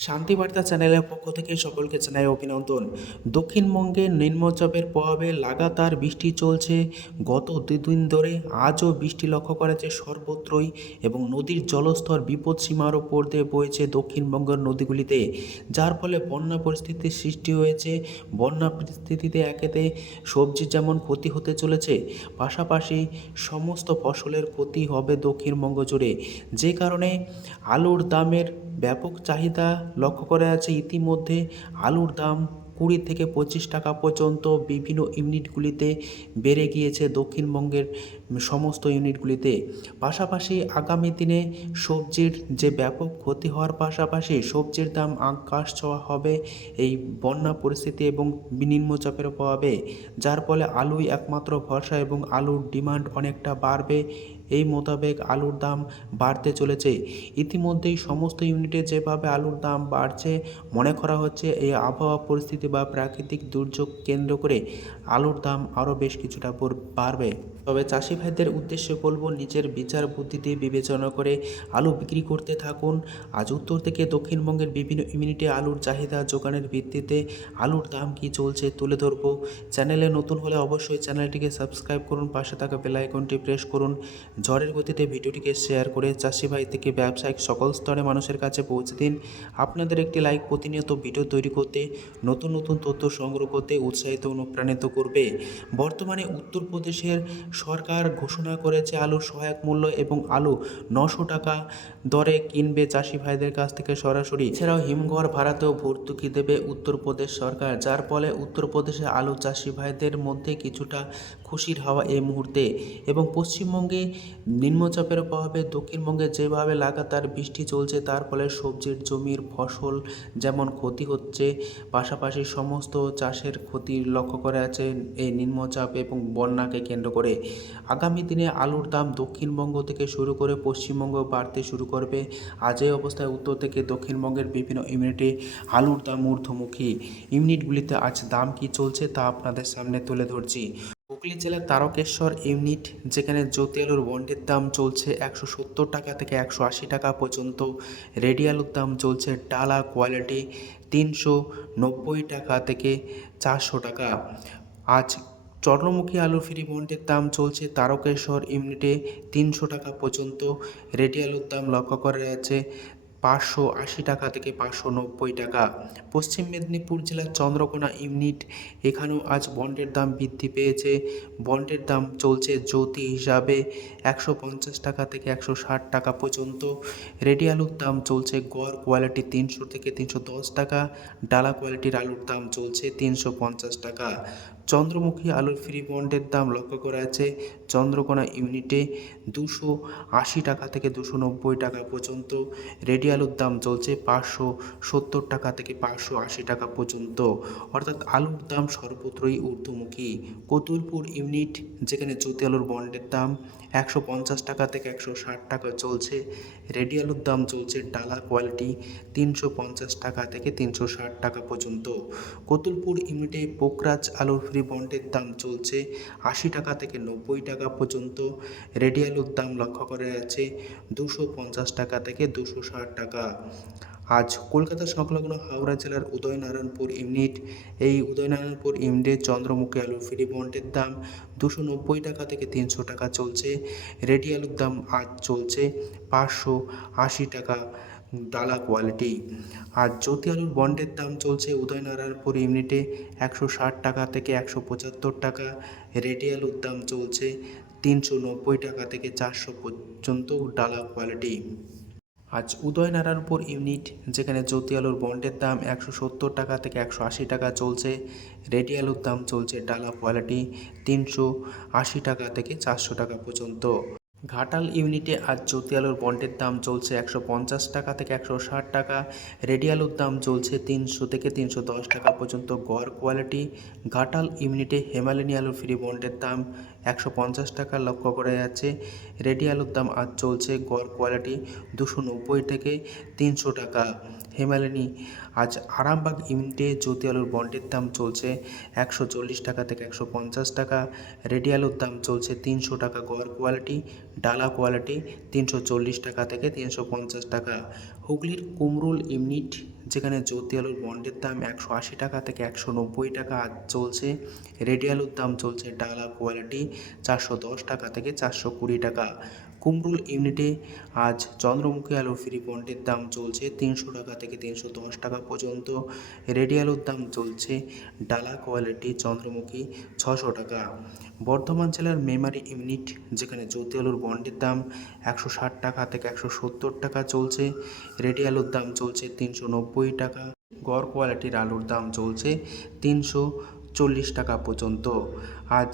শান্তিবার্তা চ্যানেলের পক্ষ থেকে সকলকে জানাই অভিনন্দন। দক্ষিণবঙ্গে নিম্নচাপের প্রভাবে লাগাতার বৃষ্টি চলছে গত দুদিন ধরে। আজও বৃষ্টি লক্ষ্য করা যাচ্ছে সর্বত্রই এবং নদীর জলস্তর বিপদসীমার ওপর দিয়ে বইছে দক্ষিণবঙ্গের নদীগুলিতে, যার ফলে বন্যা পরিস্থিতির সৃষ্টি হয়েছে। বন্যা পরিস্থিতিতে একেতে সবজির যেমন ক্ষতি হতে চলেছে, পাশাপাশি সমস্ত ফসলের ক্ষতি হবে দক্ষিণবঙ্গ জুড়ে, যে কারণে আলুর দামের ব্যাপক চাহিদা লক্ষ্য করা যাচ্ছে। ইতিমধ্যে আলুর দাম 20 থেকে 25 টাকা পর্যন্ত বিভিন্ন ইউনিটগুলিতে বেড়ে গিয়েছে দক্ষিণবঙ্গের সমস্ত ইউনিটগুলিতে। পাশাপাশি আগামী দিনে সবজির যে ব্যাপক ক্ষতি হওয়ার পাশাপাশি সবজির দাম আকাশ ছোঁয়া হবে এই বন্যা পরিস্থিতি এবং নিম্নচাপের প্রভাবে, যার ফলে আলুই একমাত্র ভরসা এবং আলুর ডিমান্ড অনেকটা বাড়বে। এই মোতাবেক আলুর দাম বাড়তে চলেছে। ইতিমধ্যেই সমস্ত ইউনিটে যেভাবে আলুর দাম বাড়ছে, মনে করা হচ্ছে এই আবহাওয়া পরিস্থিতি বা প্রাকৃতিক দুর্যোগ কেন্দ্র করে আলুর দাম আরও বেশ কিছুটা বাড়বে। তবে চাষি ভাইদের উদ্দেশ্যে বলবো, নিজের বিচার বুদ্ধি দিয়ে বিবেচনা করে আলু বিক্রি করতে থাকুন। আজ উত্তর থেকে দক্ষিণবঙ্গের বিভিন্ন ইউনিটে আলুর চাহিদা যোগানের ভিত্তিতে আলুর দাম কি চলছে তুলে ধরবো। চ্যানেলে নতুন হলে অবশ্যই চ্যানেলটিকে সাবস্ক্রাইব করুন, পাশে থাকা বেল আইকনটি প্রেস করুন। ঝড়ের গতিতে ভিডিওটিকে শেয়ার করে চাষি ভাই থেকে ব্যবসায়িক সকল স্তরে মানুষের কাছে পৌঁছে দিন। আপনাদের একটি লাইক প্রতিনিয়ত ভিডিও তৈরি করতে, নতুন নতুন তথ্য সংগ্রহ করতে উৎসাহিত অনুপ্রাণিত করবে। বর্তমানে উত্তরপ্রদেশের সরকার ঘোষণা করেছে আলুর সহায়ক মূল্য এবং আলু 900 টাকা দরে কিনবে চাষি ভাইদের কাছ থেকে সরাসরি। এছাড়াও হিমঘর ভাড়াতেও ভর্তুকি দেবে উত্তরপ্রদেশ সরকার, যার ফলে উত্তরপ্রদেশে আলু চাষি ভাইদের মধ্যে কিছুটা খুশির হাওয়া এই মুহূর্তে। এবং পশ্চিমবঙ্গে নিম্নচাপের প্রভাবে দক্ষিণবঙ্গে যেভাবে লাগাতার বৃষ্টি চলছে, তার ফলে সবজির জমির ফসল যেমন ক্ষতি হচ্ছে, পাশাপাশি সমস্ত চাষের ক্ষতি লক্ষ্য করা যাচ্ছে এই নিম্নচাপ এবং বন্যাকে কেন্দ্র করে। আগামী দিনে আলুর দাম দক্ষিণবঙ্গ থেকে শুরু করে পশ্চিমবঙ্গ বাড়তে শুরু করবে। আজ এই অবস্থায় উত্তর থেকে দক্ষিণবঙ্গের বিভিন্ন ইউনিটে আলুর দাম ঊর্ধ্বমুখী। ইউনিটগুলিতে আজ দাম কি চলছে তা আপনাদের সামনে তুলে ধরছি। হুগলি জেলার তারকেশ্বর ইউনিট, যেখানে জ্যোতি আলুর বন্ডের দাম চলছে 170 টাকা থেকে 180 টাকা পর্যন্ত। রেডি আলুর দাম চলছে ডালা কোয়ালিটি 390 টাকা থেকে 400 টাকা। আজ চন্দ্রমুখী আলুর ফ্রি বন্ডের দাম চলছে তারকেশ্বর ইউনিটে 300 টাকা পর্যন্ত। রেডি আলুর দাম লক্ষ্য করা যাচ্ছে 580 টাকা থেকে 590 টাকা। পশ্চিম মেদিনীপুর জেলার চন্দ্রকোনা ইউনিট, এখানেও আজ বন্ডের দাম বৃদ্ধি পেয়েছে। বন্ডের দাম চলছে জ্যোতি হিসাবে 150 টাকা থেকে 160 টাকা পর্যন্ত। রেডি আলুর দাম চলছে গড় কোয়ালিটি 300 থেকে 310 টাকা। ডালা কোয়ালিটির আলুর দাম চলছে 350 টাকা। চন্দ্রমুখী আলুর ফ্রি বন্ডের দাম লক্ষ্য করা আছে চন্দ্রকোনা ইউনিটে 280 টাকা থেকে 290 টাকা পর্যন্ত। রেডি আলুর দাম চলছে 570 টাকা থেকে 580 টাকা পর্যন্ত। অর্থাৎ আলুর দাম সর্বত্রই ঊর্ধ্বমুখী। কতুলপুর ইউনিট, যেখানে জ্যোতি আলুর বন্ডের দাম 150 টাকা থেকে 160 টাকা চলছে। রেডি আলুর দাম চলছে ডালা কোয়ালিটি 350 টাকা থেকে 360 টাকা পর্যন্ত। কতুলপুর ইউনিটে পোকরাজ আলুর ফ্রি বন্ডের দাম চলছে 80 টাকা থেকে 90 টাকা পর্যন্ত। রেডি আলুর দাম লক্ষ্য করা যাচ্ছে 250 টাকা থেকে 260 টাকা। আজ কলকাতা সংলগ্ন হাওড়া জেলার উদয়নারায়ণপুর ইউনিট, এই উদয়নারায়ণপুর ইউনিটে চন্দ্রমুখী আলুর ফ্রি বন্ডের দাম 290 টাকা থেকে 300 টাকা চলছে। রেডি আলুর দাম আজ চলছে 580 টাকা ডালা কোয়ালিটি। আর জ্যোতি আলুর বন্ডের দাম চলছে উদয়নারায়ণপুর ইউনিটে 160 টাকা থেকে 175 টাকা। রেডি আলুর দাম চলছে 390 টাকা থেকে 400 পর্যন্ত ডালা কোয়ালিটি। আজ উদয়নারায়ণপুর ইউনিট, যেখানে জ্যোতি আলুর বন্ডের দাম 170 টাকা থেকে 180 টাকা চলছে। রেডি আলুর দাম চলছে ডালা কোয়ালিটি 380 টাকা থেকে 400 টাকা পর্যন্ত। ঘাটাল ইউনিটে আজ জ্যোতি আলুর বন্ডের দাম চলছে 150 টাকা থেকে 160 টাকা। রেডি আলুর দাম চলছে 300 থেকে 310 টাকা পর্যন্ত গড় কোয়ালিটি। ঘাটাল ইউনিটে হেমালিনী আলুর ফ্রি বন্ডের দাম 150 টাকা লক্ষ্য করা যাচ্ছে। রেডি আলুর দাম আজ চলছে গড় কোয়ালিটি 290 থেকে 300 টাকা। হেমালিনী। আজ আরামবাগ ইউনিটে জ্যোতি আলুর বন্ডের দাম চলছে 140 টাকা থেকে 150 টাকা। রেডি আলুর দাম চলছে 300 টাকা গড় কোয়ালিটি। ডালা কোয়ালিটি 340 টাকা থেকে 350 টাকা। হুগলির কুমরুল ইউনিট, যেখানে জ্যোতি আলুর বন্ডের দাম 180 টাকা থেকে 190 টাকা আজ চলছে। রেডি আলুর দাম চলছে ডালা কোয়ালিটি 410 টাকা থেকে 420 টাকা। কুমরুল ইউনিটে আজ চন্দ্রমুখী আলুর ফ্রি বন্ডের দাম চলছে 300 টাকা থেকে 310 টাকা পর্যন্ত। রেডি আলুর দাম চলছে ডালা কোয়ালিটি চন্দ্রমুখী 600 টাকা। বর্ধমান জেলার মেমারি ইউনিট, যেখানে জ্যোতি আলুর বন্ডের দাম 160 টাকা থেকে 170 টাকা চলছে। রেডি আলুর দাম চলছে 390 টাকা। গড় কোয়ালিটির আলুর দাম চলছে 340 টাকা পর্যন্ত। আজ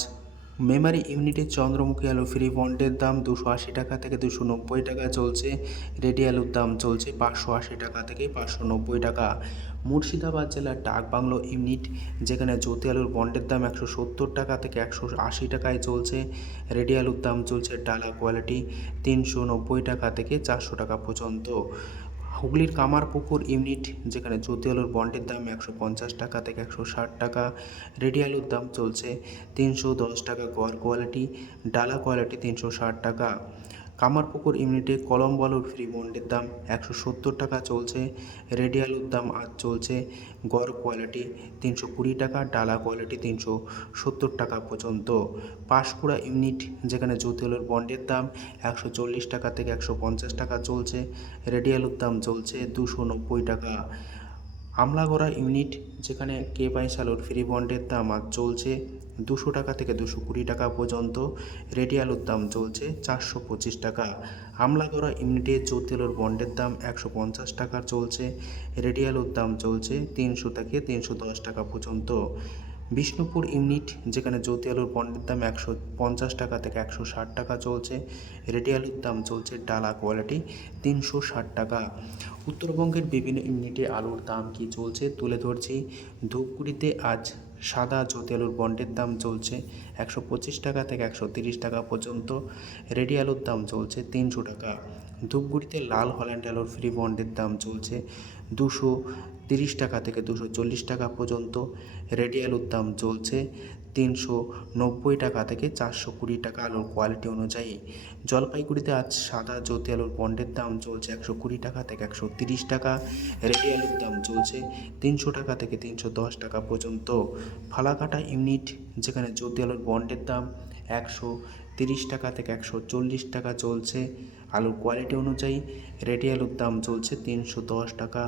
মেমারি ইউনিটের চন্দ্রমুখী আলু ফ্রি বন্ডের দাম 280 টাকা থেকে 290 টাকা চলছে। রেডি আলুর দাম চলছে 580 টাকা থেকে 590 টাকা। মুর্শিদাবাদ জেলার ডাকবাংলো ইউনিট, যেখানে জ্যোতি আলুর বন্ডের দাম 170 টাকা থেকে 180 টাকায় চলছে। রেডি আলুর দাম চলছে ডালা কোয়ালিটি 390 টাকা থেকে 400 টাকা পর্যন্ত। হুগলির কামারপুকুর ইউনিট, যেখানে জ্যোতি আলুর বন্ডের দাম 150 টাকা থেকে 160 টাকা। রেডি আলুর দাম চলছে 310 টাকা গড় কোয়ালিটি, ডালা কোয়ালিটি 360 টাকা। কামারপুকুর ইউনিটে কলম্বো আলুর ফ্রি বন্ডের দাম 170 টাকা চলছে। রেডি আলুর দাম আজ চলছে গড় কোয়ালিটি 320 টাকা, ডালা কোয়ালিটি 370 টাকা পর্যন্ত। পাঁশকুড়া ইউনিট, যেখানে জ্যোতি আলুর বন্ডের দাম 140 টাকা থেকে 150 টাকা চলছে। রেডি আলুর দাম চলছে 290 টাকা। আমলাগড়া ইউনিট, যেখানে কে বাইশ আলুর ফ্রি বন্ডের দাম আজ চলছে 200 টাকা থেকে 220 টাকা পর্যন্ত। রেডি আলুর দাম চলছে 425 টাকা। আমলাগড়া ইউনিটে জ্যোতি আলুর বন্ডের দাম 150 টাকা চলছে। রেডি আলুর দাম চলছে 300 থেকে 310 টাকা পর্যন্ত। বিষ্ণুপুর ইউনিট, যেখানে জ্যোতি আলুর বন্ডের দাম 150 টাকা থেকে 160 টাকা চলছে। রেডি আলুর দাম চলছে ডালা কোয়ালিটি 360 টাকা। উত্তরবঙ্গের বিভিন্ন ইউনিটে আলুর দাম কি চলছে তুলে ধরছি। ধূপগুড়িতে আজ সাদা জ্যোতি আলুর বন্ডের দাম চলছে 125 টাকা থেকে 130 টাকা পর্যন্ত। রেডি আলুর দাম চলছে 300 টাকা। ধূপগুড়িতে লাল হল্যান্ড আলুর ফ্রি বন্ডের দাম চলছে 230 টাকা থেকে 240 টাকা পর্যন্ত। রেডি আলুর দাম চলছে 390 টাকা থেকে 420 টাকা আলুর কোয়ালিটি অনুযায়ী। জলপাইগুড়িতে আজ সাদা জ্যোতি আলুর বন্ডের দাম চলছে 120 টাকা থেকে 130 টাকা। রেডি আলুর দাম চলছে 300 টাকা থেকে 310 টাকা পর্যন্ত। ফালাকাটা ইউনিট, যেখানে জ্যোতি আলুর বন্ডের দাম 130 টাকা থেকে 140 টাকা চলছে আলুর কোয়ালিটি অনুযায়ী। রেডি আলুর দাম চলছে 310 টাকা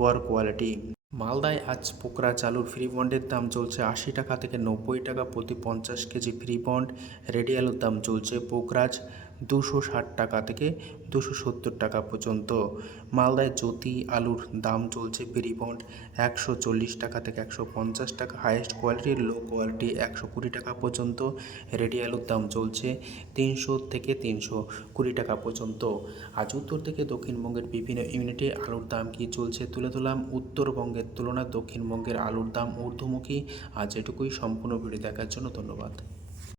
গড় কোয়ালিটি। মালদায় আজ পোকরাজ আলুর ফ্রি বন্ডের দাম চলছে 80 টাকা থেকে 90 টাকা প্রতি 50 কেজি ফ্রি বন্ড। রেডি আলুর দাম চলছে পোকরাজ 260 টাকা থেকে 270 টাকা পর্যন্ত। মালদায় জ্যোতি আলুর দাম চলছে ফ্রি বন্ড 140 টাকা থেকে 150 টাকা, হাইয়েস্ট কোয়ালিটির লো কোয়ালিটি 120 টাকা পর্যন্ত। রেডি আলুর দাম চলছে 300 থেকে 320 টাকা পর্যন্ত। আজ উত্তর থেকে দক্ষিণবঙ্গের বিভিন্ন ইউনিটে আলুর দাম কি চলছে তুলে ধরলাম। উত্তরবঙ্গের তুলনায় দক্ষিণবঙ্গের আলুর দাম ঊর্ধ্বমুখী। আজ এটুকুই। সম্পূর্ণ ভিডিও দেখার জন্য ধন্যবাদ।